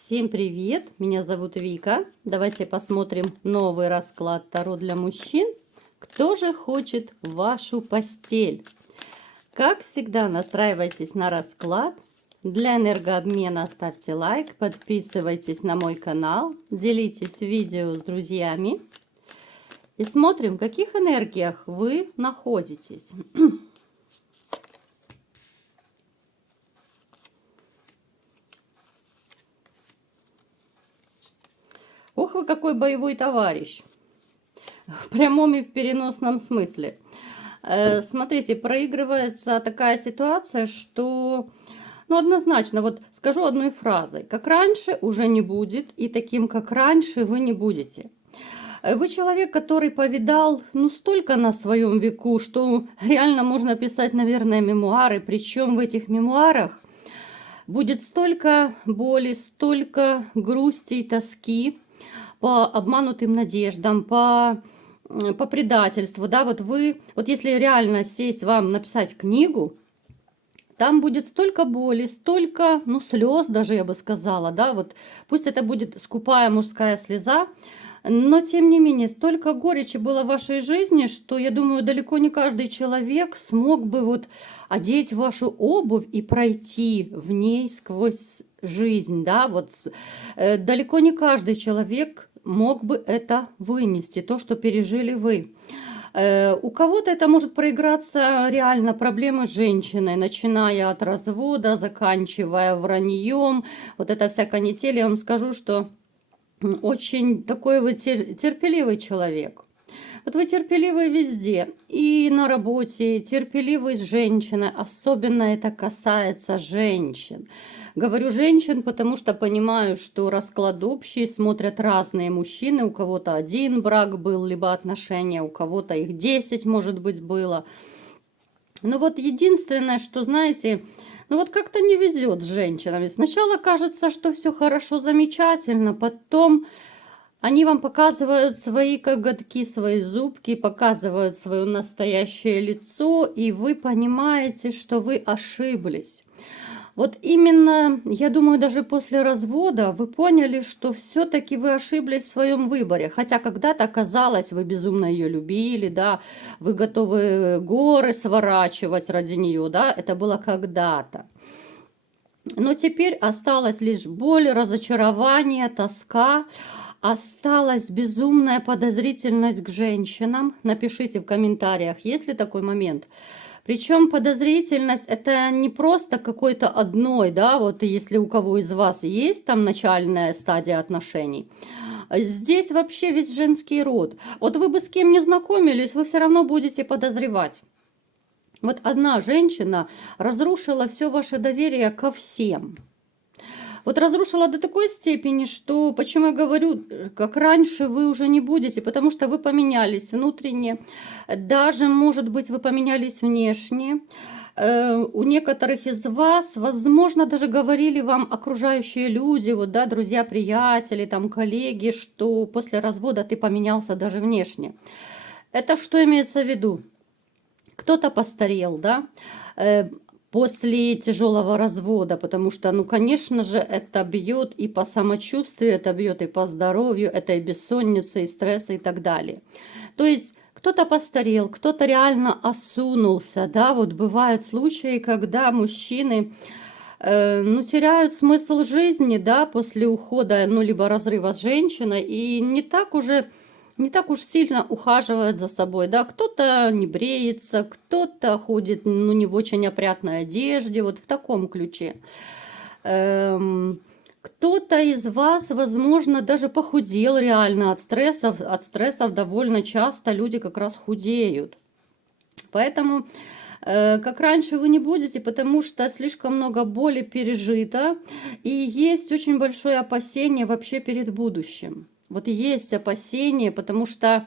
Всем привет! Меня зовут Вика. Давайте посмотрим новый расклад Таро для мужчин. Кто же хочет вашу постель? Как всегда, настраивайтесь на расклад. Для энергообмена ставьте лайк, подписывайтесь на мой канал, делитесь видео с друзьями. И смотрим, в каких энергиях вы находитесь. Ух, вы какой боевой товарищ! В прямом и в переносном смысле. Смотрите, проигрывается такая ситуация, что, однозначно, вот скажу одной фразой. Как раньше уже не будет, и таким, как раньше, вы не будете. Вы человек, который повидал, столько на своем веку, что реально можно писать, наверное, мемуары. Причем в этих мемуарах будет столько боли, столько грусти и тоски по обманутым надеждам, по предательству, да, вот если реально сесть вам написать книгу, там будет столько боли, столько, слез даже, я бы сказала, да, вот пусть это будет скупая мужская слеза, но тем не менее, столько горечи было в вашей жизни, что, я думаю, далеко не каждый человек смог бы вот одеть вашу обувь и пройти в ней сквозь жизнь, да, вот далеко не каждый человек мог бы это вынести, то, что пережили вы. У кого-то это может проиграться реально проблемы с женщиной, начиная от развода, заканчивая враньем, вот это вся канитель. Я вам скажу, что очень такой вы терпеливый человек. Вот вы терпеливый везде, и на работе, терпеливый с женщиной, особенно это касается женщин. Говорю женщин, потому что понимаю, что расклад общий, смотрят разные мужчины, у кого-то один брак был, либо отношения, у кого-то их 10, может быть, было. Но вот единственное, что, знаете, как-то не везет с женщинами. Сначала кажется, что все хорошо, замечательно, потом они вам показывают свои коготки, свои зубки, показывают свое настоящее лицо, и вы понимаете, что вы ошиблись. Вот именно, я думаю, даже после развода вы поняли, что все-таки вы ошиблись в своем выборе. Хотя когда-то казалось, вы безумно ее любили, да, вы готовы горы сворачивать ради нее, да, это было когда-то. Но теперь осталась лишь боль, разочарование, тоска. Осталась безумная подозрительность к женщинам. Напишите в комментариях, есть ли такой момент. Причем подозрительность это не просто какой-то одной, да, вот если у кого из вас есть там начальная стадия отношений. Здесь вообще весь женский род. Вот вы бы с кем не знакомились, вы все равно будете подозревать. Вот одна женщина разрушила все ваше доверие ко всем. Вот разрушила до такой степени, что, почему я говорю, как раньше вы уже не будете, потому что вы поменялись внутренне, даже, может быть, вы поменялись внешне. У некоторых из вас, возможно, даже говорили вам окружающие люди, вот, да, друзья, приятели, там, коллеги, что после развода ты поменялся даже внешне. Это что имеется в виду? Кто-то постарел, да, после тяжелого развода, потому что, конечно же, это бьет и по самочувствию, это бьет и по здоровью, это и бессонница, и стресс, и так далее. То есть кто-то постарел, кто-то реально осунулся, да, вот бывают случаи, когда мужчины теряют смысл жизни, да, после ухода, либо разрыва с женщиной, и не так уж сильно ухаживают за собой, да, кто-то не бреется, кто-то ходит, не в очень опрятной одежде, вот в таком ключе. Кто-то из вас, возможно, даже похудел реально от стрессов. От стрессов довольно часто люди как раз худеют. Поэтому, как раньше, вы не будете, потому что слишком много боли пережито, и есть очень большое опасение вообще перед будущим. Вот есть опасения, потому что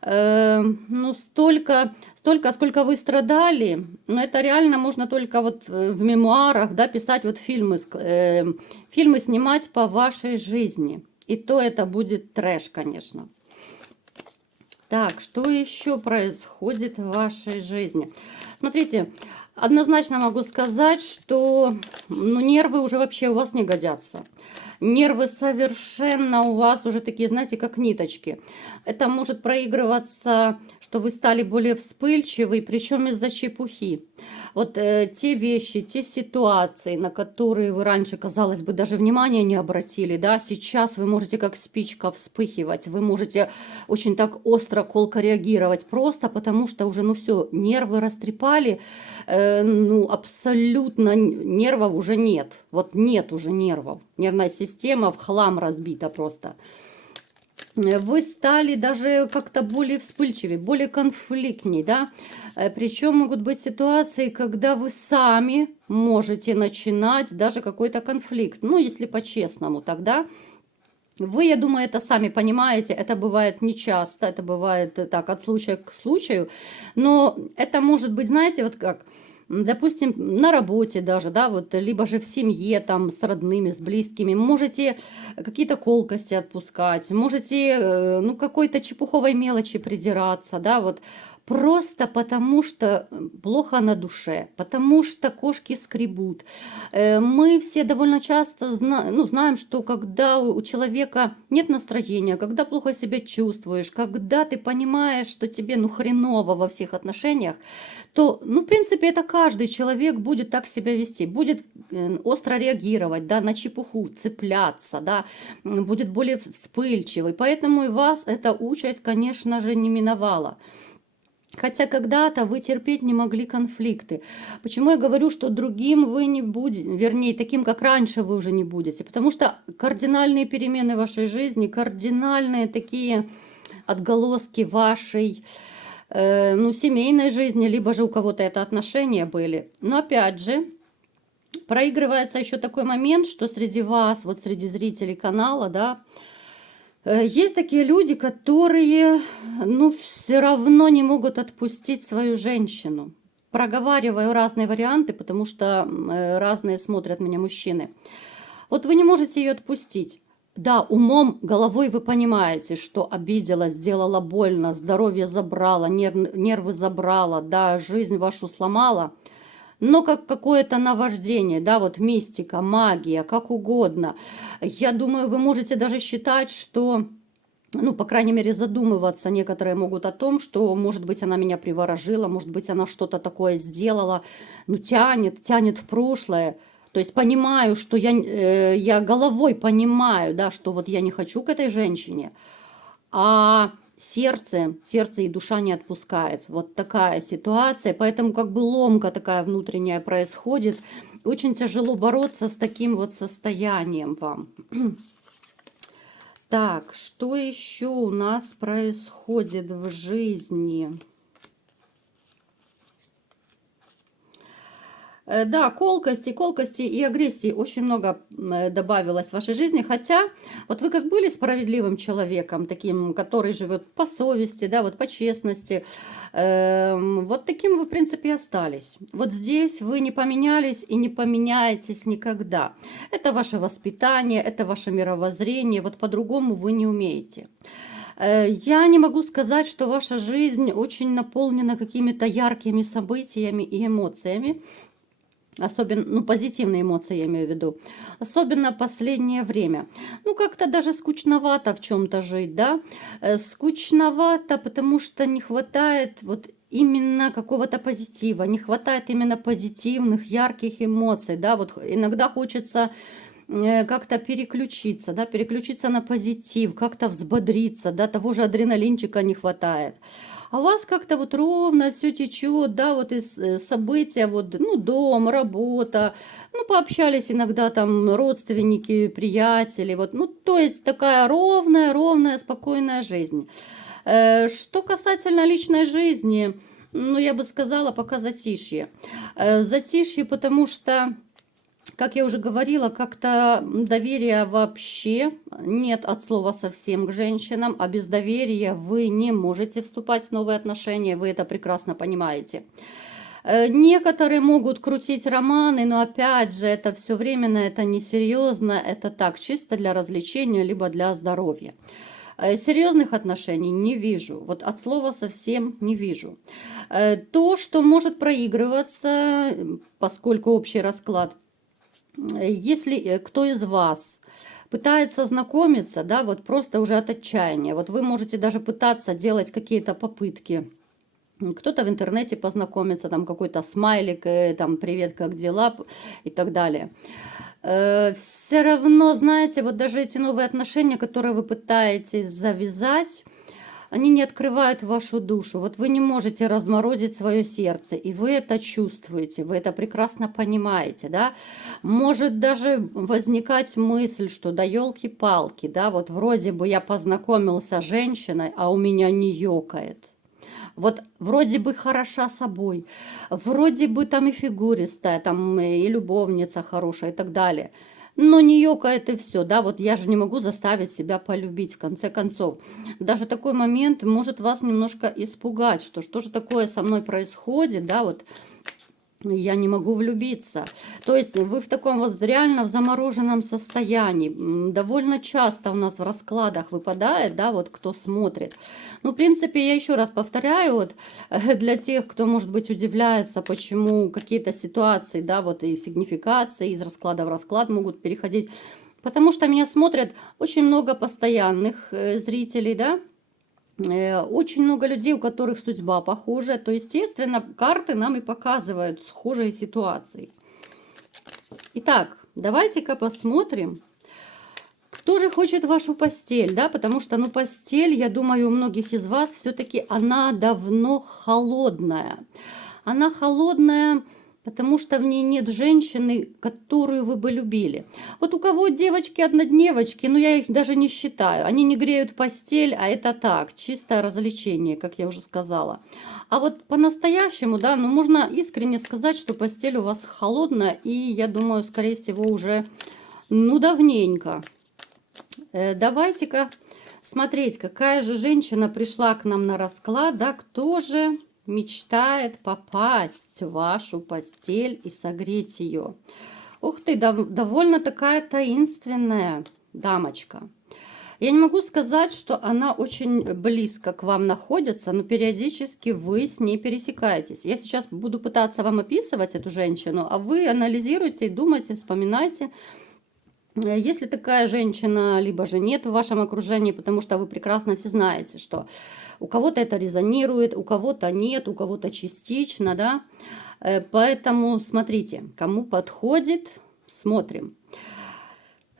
столько, сколько вы страдали, это реально можно только вот в мемуарах, да, писать вот фильмы снимать по вашей жизни. И то это будет трэш, конечно. Так, что еще происходит в вашей жизни? Смотрите, однозначно могу сказать, что нервы уже вообще у вас не годятся. нервы совершенно у вас уже такие, знаете, как ниточки. Это может проигрываться, что вы стали более вспыльчивы, причем из-за чепухи. Вот те вещи, те ситуации, на которые вы раньше, казалось бы, даже внимания не обратили, да, сейчас вы можете как спичка вспыхивать, вы можете очень так остро, колко реагировать, просто потому что уже, ну все, нервы растрепали, ну абсолютно нервов уже нет, вот нет уже нервов, нервная система в хлам разбита просто. Вы стали даже как-то более вспыльчивее, более конфликтней, да. Причем могут быть ситуации, когда вы сами можете начинать даже какой-то конфликт. Ну, если по-честному, тогда вы, я думаю, это сами понимаете, это бывает нечасто, это бывает так от случая к случаю, но это может быть, знаете, вот как... Допустим, на работе даже, да, вот, либо же в семье, там, с родными, с близкими, можете какие-то колкости отпускать, можете, ну, какой-то чепуховой мелочи придираться, да, вот, просто потому что плохо на душе, потому что кошки скребут. Мы все довольно часто ну, знаем, что когда у человека нет настроения, когда плохо себя чувствуешь, когда ты понимаешь, что тебе, ну, хреново во всех отношениях, то, ну, в принципе, это каждый человек будет так себя вести, будет остро реагировать, да, на чепуху, цепляться, да, будет более вспыльчивый. Поэтому и вас эта участь, конечно же, не миновала. Хотя когда-то вы терпеть не могли конфликты. Почему я говорю, что другим вы не будете, вернее, таким, как раньше, вы уже не будете? Потому что кардинальные перемены в вашей жизни, кардинальные такие отголоски вашей, ну, семейной жизни, либо же у кого-то это отношения были. Но опять же, проигрывается еще такой момент, что среди вас, вот среди зрителей канала, да, есть такие люди, которые, ну, все равно не могут отпустить свою женщину. Проговариваю разные варианты, потому что разные смотрят меня мужчины. Вот вы не можете ее отпустить. Да, умом, головой вы понимаете, что обидела, сделала больно, здоровье забрала, нервы забрала, да, жизнь вашу сломала. Но как какое-то наваждение, да, вот мистика, магия, как угодно. Я думаю, вы можете даже считать, что, ну, по крайней мере, задумываться некоторые могут о том, что, может быть, она меня приворожила, может быть, она что-то такое сделала, ну, тянет в прошлое. То есть понимаю, что я головой понимаю, да, что вот я не хочу к этой женщине, а сердце и душа не отпускает. Вот такая ситуация, поэтому как бы ломка такая внутренняя происходит. Очень тяжело бороться с таким вот состоянием вам. Так, что еще у нас происходит в жизни? Да, колкости и агрессии очень много добавилось в вашей жизни. Хотя, вот вы как были справедливым человеком, таким, который живет по совести, да, вот по честности, вот таким вы, в принципе, и остались. Вот здесь вы не поменялись и не поменяетесь никогда. Это ваше воспитание, это ваше мировоззрение, вот по-другому вы не умеете. Я не могу сказать, что ваша жизнь очень наполнена какими-то яркими событиями и эмоциями. Особенно, ну, позитивные эмоции я имею в виду. Особенно последнее время. Ну, как-то даже скучновато в чем-то жить, да? Скучновато, потому что не хватает вот именно какого-то позитива, не хватает именно позитивных, ярких эмоций, да? Вот иногда хочется как-то переключиться, да, переключиться на позитив, как-то взбодриться, да, того же адреналинчика не хватает. А у вас как-то вот ровно все течет, да, вот из события, вот, ну, дом, работа, ну, пообщались иногда там родственники, приятели, вот, ну, то есть такая ровная, спокойная жизнь. Что касательно личной жизни, ну, я бы сказала, пока затишье. Затишье, потому что, как я уже говорила, как-то доверия вообще нет от слова совсем к женщинам, а без доверия вы не можете вступать в новые отношения, вы это прекрасно понимаете. Некоторые могут крутить романы, но опять же, это все временно, это несерьезно, это так, чисто для развлечения, либо для здоровья. Серьезных отношений не вижу, вот от слова совсем не вижу. То, что может проигрываться, поскольку общий расклад, если кто из вас пытается знакомиться, да, вот просто уже от отчаяния. Вот вы можете даже пытаться делать какие-то попытки. Кто-то в интернете познакомится, там какой-то смайлик, там привет, как дела и так далее. Все равно, знаете, вот даже эти новые отношения, которые вы пытаетесь завязать, они не открывают вашу душу. Вот вы не можете разморозить свое сердце, и вы это чувствуете, вы это прекрасно понимаете, да. Может даже возникать мысль, что да елки-палки, да, вот вроде бы я познакомился с женщиной, а у меня не ёкает. Вот вроде бы хороша собой, вроде бы там и фигуристая, там и любовница хорошая и так далее. Но не ёкает и все, да, вот я же не могу заставить себя полюбить, в конце концов. Даже такой момент может вас немножко испугать, что же такое со мной происходит, да, вот я не могу влюбиться. То есть вы в таком вот реально в замороженном состоянии. Довольно часто у нас в раскладах выпадает, да, вот кто смотрит. Ну, в принципе, я еще раз повторяю, вот для тех, кто, может быть, удивляется, почему какие-то ситуации, да, вот и сигнификации из расклада в расклад могут переходить. Потому что меня смотрят очень много постоянных зрителей, да, очень много людей, у которых судьба похожая, то, естественно, карты нам и показывают схожие ситуации. Итак, давайте-ка посмотрим, кто же хочет вашу постель, да, потому что, ну, постель, я думаю, у многих из вас все-таки она давно холодная. Она холодная, потому что в ней нет женщины, которую вы бы любили. Вот у кого девочки-однодневочки, ну я их даже не считаю. Они не греют постель, а это так, чистое развлечение, как я уже сказала. А вот по-настоящему, да, ну можно искренне сказать, что постель у вас холодная, и я думаю, скорее всего, уже, ну, давненько. Давайте-ка смотреть, какая же женщина пришла к нам на расклад, да, кто же мечтает попасть в вашу постель и согреть ее. Ух ты, довольно такая таинственная дамочка. Я не могу сказать, что она очень близко к вам находится, но периодически вы с ней пересекаетесь. Я сейчас буду пытаться вам описывать эту женщину, а вы анализируйте, думайте, вспоминайте. Если такая женщина, либо же нет в вашем окружении, потому что вы прекрасно все знаете, что у кого-то это резонирует, у кого-то нет, у кого-то частично, да. Поэтому смотрите, кому подходит, смотрим.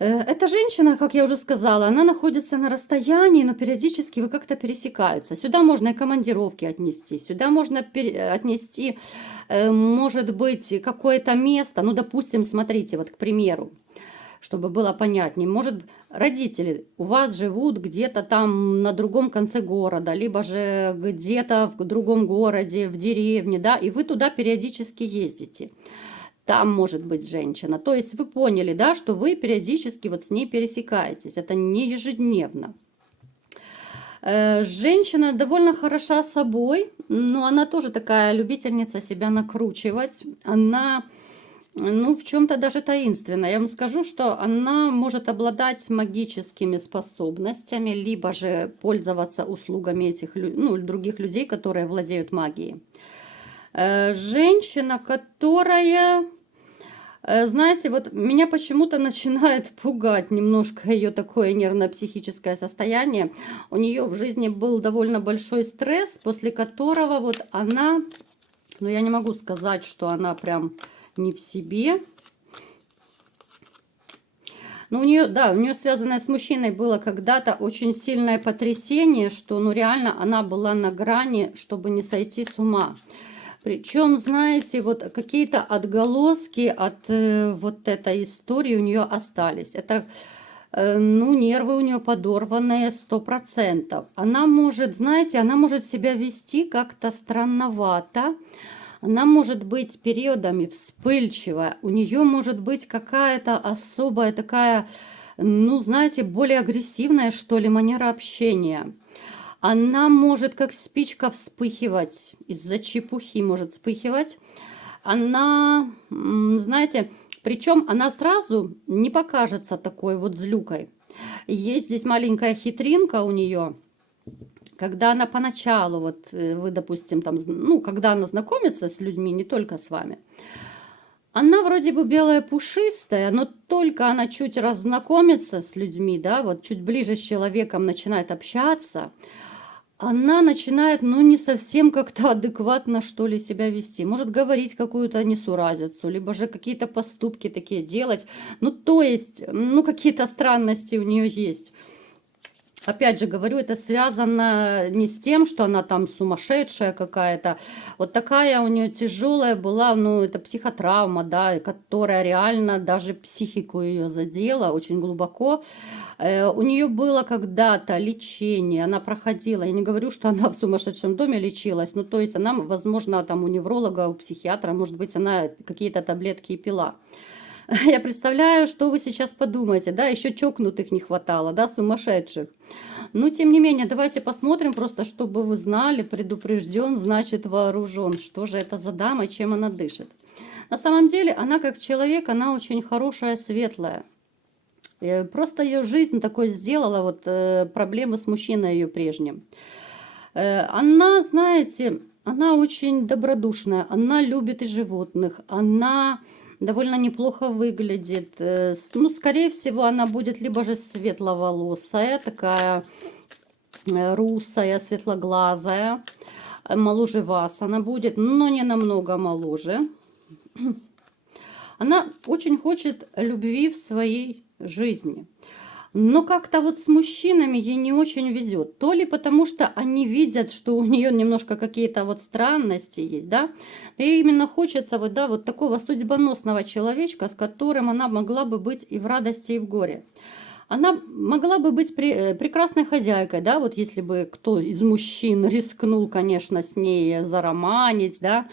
Эта женщина, как я уже сказала, она находится на расстоянии, но периодически вы как-то пересекаются. Сюда можно и командировки отнести, сюда можно отнести, может быть, какое-то место, ну, допустим, смотрите, вот, к примеру, чтобы было понятнее. Может, родители у вас живут где-то там на другом конце города, либо же где-то в другом городе, в деревне, да, и вы туда периодически ездите. Там может быть женщина. То есть вы поняли, да, что вы периодически вот с ней пересекаетесь. Это не ежедневно. Женщина довольно хороша собой, но она тоже такая любительница себя накручивать. Она, ну, в чем-то даже таинственная. Я вам скажу, что она может обладать магическими способностями, либо же пользоваться услугами этих, ну, других людей, которые владеют магией. Женщина, которая, знаете, вот меня почему-то начинает пугать немножко ее такое нервно-психическое состояние. У нее в жизни был довольно большой стресс, после которого вот она, ну, я не могу сказать, что она прям не в себе. Но у нее, да, у нее связанное с мужчиной было когда-то очень сильное потрясение, что, ну, реально она была на грани, чтобы не сойти с ума. Причем, знаете, вот какие-то отголоски от вот этой истории у нее остались. Это, ну, нервы у нее подорванные 100%. Она может, знаете, она может себя вести как-то странновато. Она может быть периодами вспыльчивая. У нее может быть какая-то особая такая, ну, знаете, более агрессивная, что ли, манера общения. Она может как спичка вспыхивать, из-за чепухи может вспыхивать. Она, знаете, причем она сразу не покажется такой вот злюкой. Есть здесь маленькая хитринка у нее. Когда она поначалу, вот вы, допустим, там, ну, когда она знакомится с людьми, не только с вами, Она вроде бы белая пушистая, но только она чуть разнакомится с людьми, да, вот чуть ближе с человеком начинает общаться, она начинает, ну, не совсем как-то адекватно, что ли, себя вести. Может говорить какую-то несуразицу, либо же какие-то поступки такие делать. Ну, то есть, ну, какие-то странности у нее есть. Опять же говорю, это связано не с тем, что она там сумасшедшая какая-то. Вот такая у нее тяжелая была, ну, это психотравма, да, которая реально даже психику ее задела очень глубоко. У нее было когда-то лечение, она проходила. Я не говорю, что она в сумасшедшем доме лечилась, ну, то есть она, возможно, там у невролога, у психиатра, может быть, она какие-то таблетки и пила. Я представляю, что вы сейчас подумаете, да, еще чокнутых не хватало, да, сумасшедших. Но, тем не менее, давайте посмотрим просто, чтобы вы знали, предупрежден, значит вооружен, что же это за дама, чем она дышит. На самом деле, она как человек, она очень хорошая, светлая. Просто ее жизнь такой сделала, вот проблемы с мужчиной ее прежним. Она, знаете, она очень добродушная, она любит и животных, она довольно неплохо выглядит. Ну, скорее всего, она будет либо же светловолосая, такая русая, светлоглазая, моложе вас она будет, но не намного моложе. Она очень хочет любви в своей жизни. Но как-то вот с мужчинами ей не очень везет. То ли потому, что они видят, что у нее немножко какие-то вот странности есть, да. И именно хочется вот, да, вот такого судьбоносного человечка, с которым она могла бы быть и в радости, и в горе. Она могла бы быть прекрасной хозяйкой, да, вот если бы кто из мужчин рискнул, конечно, с ней зароманить, да.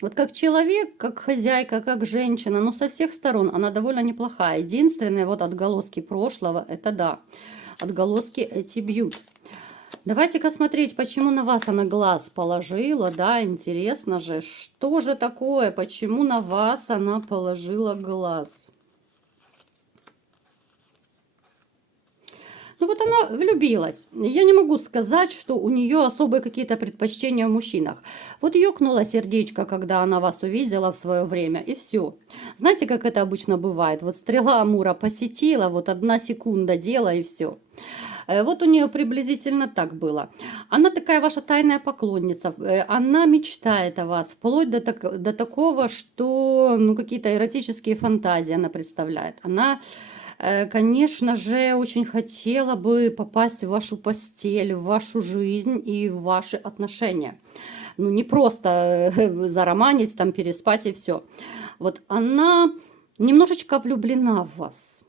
Вот как человек, как хозяйка, как женщина, ну, со всех сторон она довольно неплохая. Единственное, вот отголоски прошлого, это да, отголоски эти бьют. Давайте-ка смотреть, почему на вас она глаз положила, да, интересно же, что же такое, почему на вас она положила глаз. Ну вот она влюбилась. Я не могу сказать, что у нее особые какие-то предпочтения в мужчинах. Вот ёкнуло сердечко, когда она вас увидела в свое время, и все. Знаете, как это обычно бывает? Вот стрела Амура посетила, вот 1 секунда дела, и все. Вот у нее приблизительно так было. Она такая ваша тайная поклонница. Она мечтает о вас, вплоть до такого, что ну, какие-то эротические фантазии она представляет. Она конечно же, очень хотела бы попасть в вашу постель, в вашу жизнь и в ваши отношения. Ну, не просто зароманить, там, переспать и все. Вот она немножечко влюблена в вас.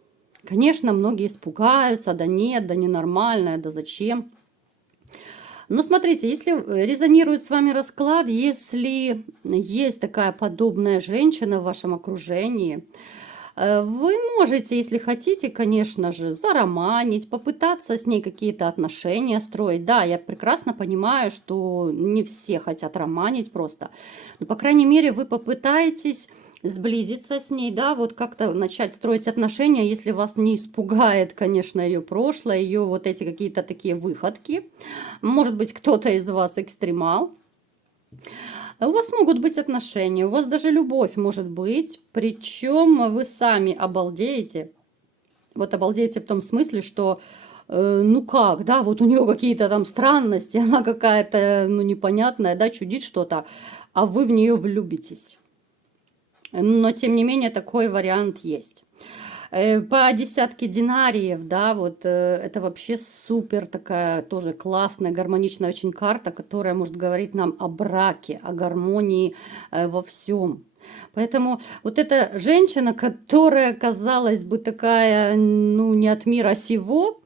Конечно, многие испугаются, да нет, да ненормальная, да зачем. Но смотрите, если резонирует с вами расклад, если есть такая подобная женщина в вашем окружении, вы можете, если хотите, конечно же, зароманить, попытаться с ней какие-то отношения строить. Да, я прекрасно понимаю, что не все хотят романить просто. Но, по крайней мере, вы попытаетесь сблизиться с ней, да, вот как-то начать строить отношения, если вас не испугает, конечно, ее прошлое, ее вот эти какие-то такие выходки. Может быть, кто-то из вас экстремал. У вас могут быть отношения, у вас даже любовь может быть, причем вы сами обалдеете. Вот обалдеете в том смысле, что ну как, да, вот у нее какие-то там странности, она какая-то, ну, непонятная, да, чудит что-то, а вы в нее влюбитесь. Но, тем не менее, такой вариант есть. По 10 динариев, да, вот это вообще супер такая тоже классная, гармоничная очень карта, которая может говорить нам о браке, о гармонии во всем. Поэтому вот эта женщина, которая, казалось бы, такая, ну, не от мира сего,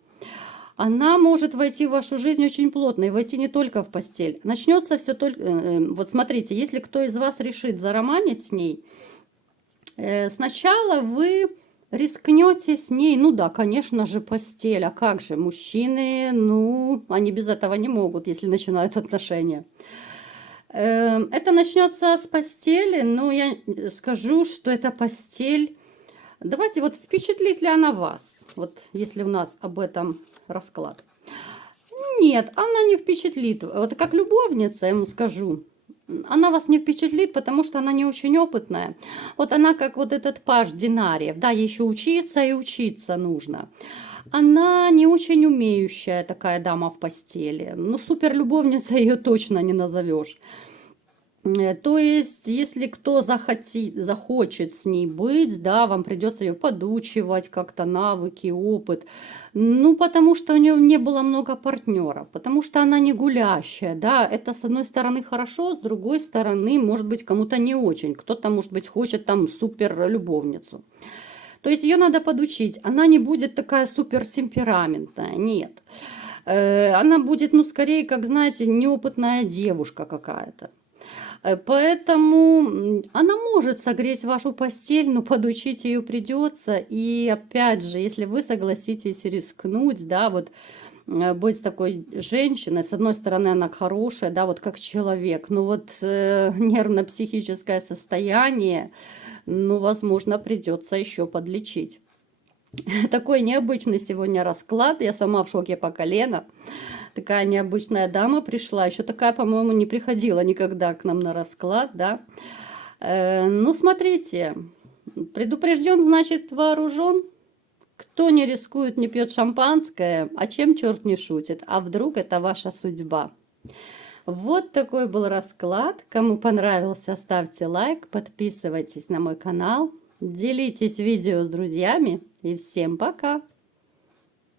она может войти в вашу жизнь очень плотно и войти не только в постель. Начнется все только... Вот смотрите, если кто из вас решит зароманить с ней, сначала вы рискнете с ней, ну да, конечно же, постель, а как же, мужчины, ну, они без этого не могут, если начинают отношения. Это начнется с постели, но я скажу, что эта постель, давайте вот впечатлит ли она вас, вот если у нас об этом расклад. Нет, она не впечатлит, вот как любовница, я ему скажу, она вас не впечатлит, потому что она не очень опытная. Вот она как вот этот паж Динариев, да, еще учиться и учиться нужно. Она не очень умеющая такая дама в постели. Ну, суперлюбовница ее точно не назовешь. То есть, если кто захочет с ней быть, да, вам придется ее подучивать как-то, навыки, опыт. Ну, потому что у нее не было много партнеров, потому что она не гулящая, да. Это, с одной стороны, хорошо, с другой стороны, может быть, кому-то не очень. Кто-то, может быть, хочет там супер любовницу. То есть ее надо подучить. Она не будет такая супер темпераментная, нет. Она будет, ну, скорее, как, знаете, неопытная девушка какая-то. Поэтому она может согреть вашу постель, но подучить ее придется. И опять же, если вы согласитесь рискнуть, да, вот быть такой женщиной, с одной стороны, она хорошая, да, вот как человек, но вот нервно-психическое состояние, ну, возможно, придется еще подлечить. Такой необычный сегодня расклад. Я сама в шоке по колено. Такая необычная дама пришла. Еще такая, по-моему, не приходила никогда к нам на расклад, да. Ну, смотрите. Предупрежден, значит, вооружен. Кто не рискует, не пьет шампанское, а чем черт не шутит? А вдруг это ваша судьба? Вот такой был расклад. Кому понравился, ставьте лайк, подписывайтесь на мой канал, делитесь видео с друзьями и всем пока!